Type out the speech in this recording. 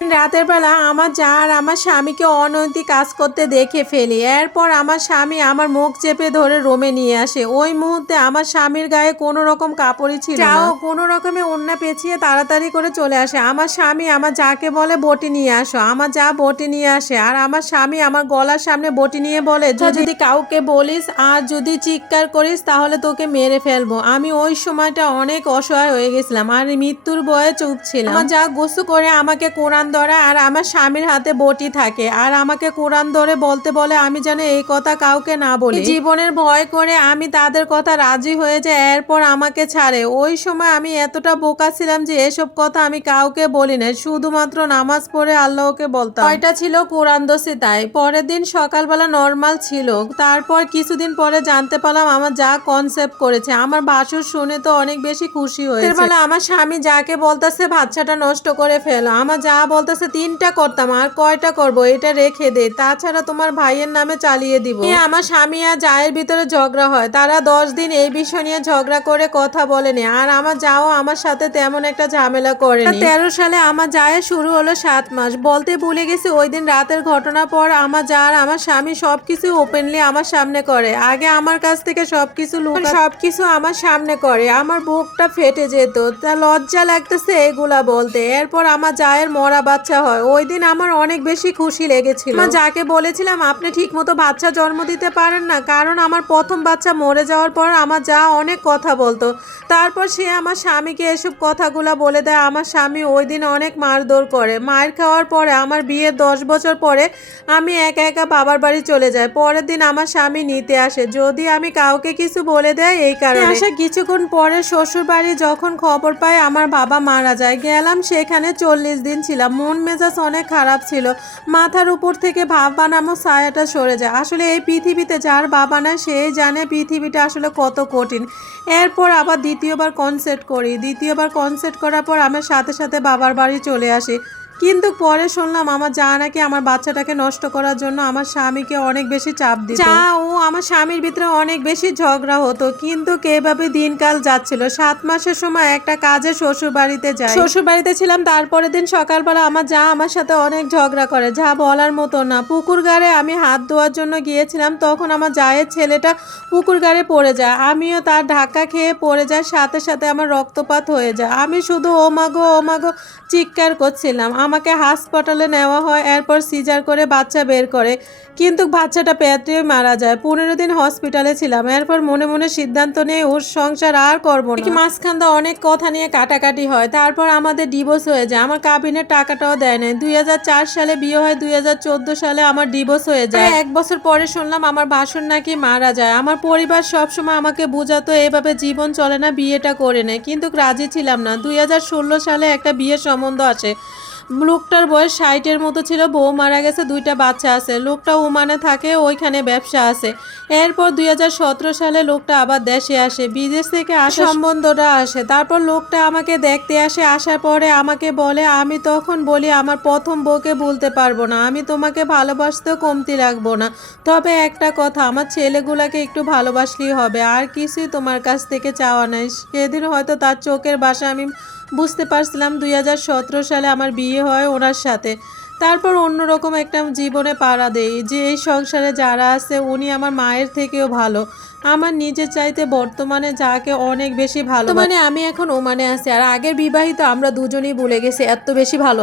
রাতের বেলা আমার যা আর আমার স্বামীকে অনৈতিক কাজ করতে দেখে ফেলি। এরপর আমার স্বামী আমার মুখ চেপে ধরে রোমে নিয়ে আসে। ওই মুহূর্তে আমার স্বামীর গায়ে কোনো রকম কাপড়ই ছিল না। যাও কোনো রকমে অন্যা পেঁচিয়ে তাড়াতাড়ি করে চলে আসে। আমার স্বামী আমার যাকে বলে বটি নিয়ে আসো। আমার যা বটি নিয়ে আসে। আর আমার স্বামী আমার গলার সামনে বটি নিয়ে বলে "তুই যদি কাউকে বলিস আর যদি চিৎকার করিস তাহলে তোকে মেরে ফেলব। আমি ওই সময়টা অনেক অসহায় হয়ে গেছিলাম। আর মৃত্যুর বয়ে চুপ ছিলাম। আমার যা গোসু করে আমাকে কোরআন ধরে আর আমার স্বামীর হাতে বটি থাকে। আর আমাকে কোরআন ধরে বলতে বলে আমি যেন এই কথা কাউকে না বলি। জীবনের ভয় করে আমি তাদের কথা রাজি হয়ে যাই এরপর আমাকে ছাড়ে। ওই সময় আমি এতটা বোকা ছিলাম যে এসব কথা আমি কাউকে বলি না শুধুমাত্র নামাজ পড়ে আল্লাহকে বলতাম। ওইটা ছিল কোরআন দোষী তাই পরের দিন সকালবেলা নর্মাল ছিল। তারপর কিছুদিন পরে জানতে পারলাম আমার যা কনসেপ্ট করেছে। আমার বাসুর শুনে তো অনেক বেশি খুশি হয়েছে। বেলা আমার স্বামী যাকে বলতেছে বাচ্চাটা নষ্ট করে ফেলো। আমার যা বলতেছে তিনটা করতাম আর কয়টা করব? এটা রেখে দে। তাছাড়া তোমার ভাইয়ের নামে চালিয়ে দিব। আমার স্বামী আর জায়ের ভিতরে ঝগড়া হয়। তারা দশ দিন এই বিষয় নিয়ে ঝগড়া করে কথা বলেনি। আর আমার যাও আমার সাথে তেমন একটা ঝামেলা করেনি। তেরো সালে আমার জায়ের শুরু হলো সাত মাস। বলতে ভুলে গেছি ওই দিন রাতের ঘটনা পর আমার যার আমার স্বামী সবকিছু ওপেনলি আমার সামনে করে। আগে আমার কাছ থেকে সবকিছু লুকা সবকিছু আমার সামনে করে। আমার বুকটা ফেটে যেত। তা লজ্জা লাগতেছে এগুলা বলতে। এরপর আমার জায়ের মরা বাচ্চা হয়। ওই দিন আমার অনেক বেশি খুশি লেগেছিল। যাকে বলেছিলাম আপনি ঠিক মতো বাচ্চা জন্ম দিতে পারেন না কারণ আমার প্রথম বাচ্চা মরে যাওয়ার পর আমার যা অনেক কথা বলতো। তারপর সে আমার স্বামীকে এসব কথাগুলো বলে দেয়। আমার স্বামী ওই দিন অনেক মারধর করে। মায়ের খাওয়ার পরে আমার বিয়ের দশ বছর পরে আমি একা একা বাবার বাড়ি চলে যাই। পরের দিন আমার স্বামী নিতে আসে। যদি আমি কাউকে কিছু বলে দেয় এই কারণে। আসা কিছুক্ষণ পরে শ্বশুর বাড়ি যখন খবর পাই আমার বাবা মারা যায়। গেলাম সেখানে চল্লিশ দিন ছিলাম। মন মেজাজ অনেক খারাপ ছিল। মাথার উপর থেকে ভাব বানামো ছায়াটা সরে যায়। আসলে এই পৃথিবীতে যার বাবা নেয় সেই জানে পৃথিবীটা আসলে কত কঠিন। এরপর আবার দ্বিতীয়বার কনসেপ্ট করি। দ্বিতীয়বার কনসেপ্ট করার পর আমার সাথে সাথে বাবার বাড়ি চলে আসি। কিন্তু পরে শুনলাম আমার যা নাকি আমার বাচ্চাটাকে নষ্ট করার জন্য আমার স্বামীকে অনেক বেশি চাপ দিত। যা ও আমার স্বামীর ভিতরে অনেক বেশি ঝগড়া হতো কিন্তু কেভাবে দিনকাল যাচ্ছিল? সাত মাসের সময় একটা কাজে শ্বশুর বাড়িতে যাই। শ্বশুর বাড়িতে ছিলাম তারপরের দিন সকালবেলা আমার যা আমার সাথে অনেক ঝগড়া করে যা বলার মতো না। পুকুর গাড়ে আমি হাত ধোয়ার জন্য গিয়েছিলাম তখন আমার জায়ের ছেলেটা পুকুর গাড়ে পড়ে যায়। আমিও তার ধাক্কা খেয়ে পড়ে যায় সাথে সাথে আমার রক্তপাত হয়ে যায়। আমি শুধু ও মাগো ও মাগো চিৎকার করছিলাম। আমাকে হাসপাতালে নেওয়া হয়, এরপর সিজার করে বাচ্চা বের করে। কিন্তু বাচ্চাটা পেটে মারা যায়। পনেরো দিন হসপিটালে ছিলাম। এরপর মনে মনে সিদ্ধান্ত নিয়ে ওর সংসার আর করব না। মাঝখান দিয়ে অনেক কথা নিয়ে কাটাকাটি হয়। তারপর আমাদের ডিভোর্স হয়ে যায়। আমার কাবিনের টাকাটাও দেয় নাই। দুই সালে বিয়ে হয়, দুই হাজার চোদ্দ সালে আমার ডিভোর্স হয়ে যায়। এক বছর পরে শুনলাম আমার ভাসুর নাকি মারা যায়। আমার পরিবার সবসময় আমাকে বোঝাতো, এভাবে জীবন চলে না, বিয়েটা করে নেয় কিন্তু রাজি ছিলাম না। দুই হাজার ষোলো সালে একটা বিয়ের সম্বন্ধ আসে। লোকটার বয়স ষাটের মতো ছিল বউ মারা গেছে দুইটা বাচ্চা আছে। লোকটা ওমানে থাকে ওইখানে ব্যবসা আছে। এরপর দুই হাজার সতেরো সালে লোকটা আবার দেশে আসে বিদেশ থেকে আসা সম্বন্ধটা আসে। তারপর লোকটা আমাকে দেখতে আসে আসার পরে আমাকে বলে আমি তখন বলি আমার প্রথম বউকে বলতে পারব না। আমি তোমাকে ভালোবাসতেও কমতি রাখব না। তবে একটা কথা আমার ছেলেগুলাকে একটু ভালোবাসলেই হবে। আর কিছুই তোমার কাছ থেকে চাওয়া নাই। সেদিন হয়তো তার চোখের বাসা আমি বুঝতে পারছিলাম দুই হাজার সতেরো সালে আমার বিয়ে হয় ওনার সাথে। তারপর অন্যরকম একটা জীবনে পাড়া দেই। যে এই সংসারে যারা আছে, উনি আমার মায়ের থেকেও ভালো। আমার নিজে চাইতে বর্তমানে যাকে অনেক বেশি ভালো মানে আমি এখন ওমানে আছি। আর আগের বিবাহিত আমরা দুজনেই বলে গেছি, এত বেশি ভালো